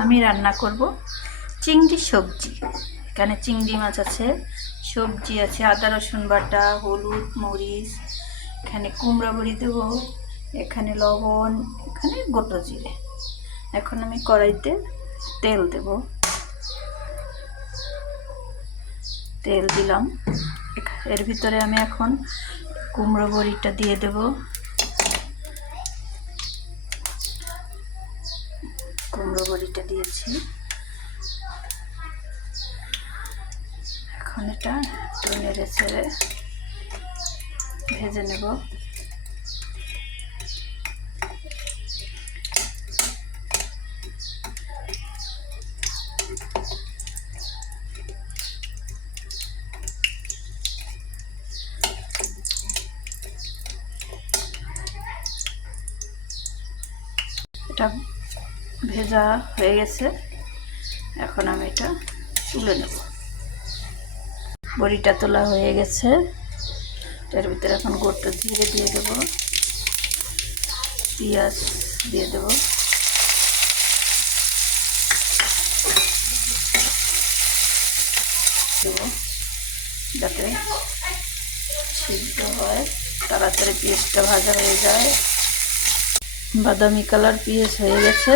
আমি রান্না করব চিংড়ি সবজি। এখানে চিংড়ি মাছ আছে, সবজি আছে, আদা রসুন বাটা, হলুদ মরিচ, এখানে কুমড়া বড়ি দেবো, এখানে লবণ, এখানে গোটা জিরে। এখন আমি কড়াইতে তেল দেব। তেল দিলাম, এর ভিতরে আমি এখন কুমড়ো বড়িটা দিয়ে দেব। কুমড়ো বড়িটা দিয়েছি, এখন এটা একটু নেড়ে চেড়ে ভেজে নেব। এটা ভেজা হয়ে গেছে, এখন আমি এটা তুলে নেব। বড়িটা তোলা হয়ে গেছে, এর ভিতরে এখন গোটা জিরে দিয়ে দেব, পেঁয়াজ দিয়ে দেব, যাতে সিদ্ধ হয়, তাড়াতাড়ি পেঁয়াজটা ভাজা হয়ে যায়। বাদামি কালার পেঁয়াজ হয়ে গেছে,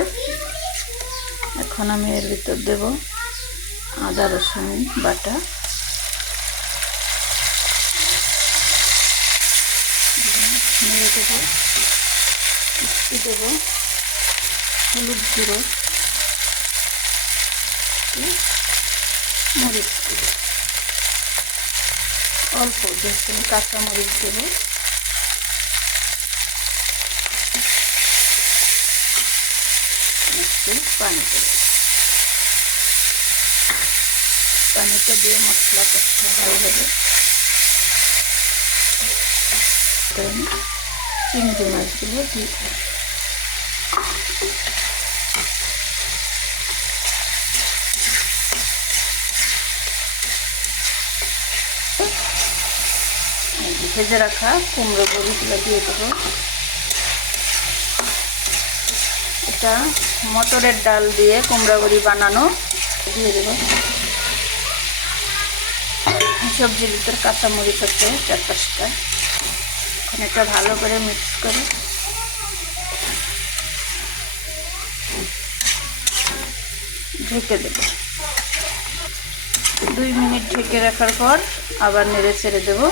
এখন আমি এর ভিতর দেব আদা রসুন বাটা, নেড়ে দেবো, একটু দেবো হলুদ গুঁড়ো, মরিচ গুঁড়ো অল্প, যেহেতু কাঁচা মরিচ দেবো, একটু পানি দেবো। পানিটা দিয়ে মশলা কষা হয়ে যাবে, চিংড়ি মাছগুলো দিয়ে ভেজে রাখা কুমড়ো বড়িগুলো দিয়ে দেবো। এটা মটরের ডাল দিয়ে কুমড়া বড়ি বানানো, দিয়ে দেবো। সবজির ভিতর কাঁচা মরিচ আছে 4-5টা, এখন এটা ভালো করে মিক্স করে ঢেকে দেবো। 2 মিনিট ঢেকে রাখার পর আবার নেড়ে ছেড়ে দেবো।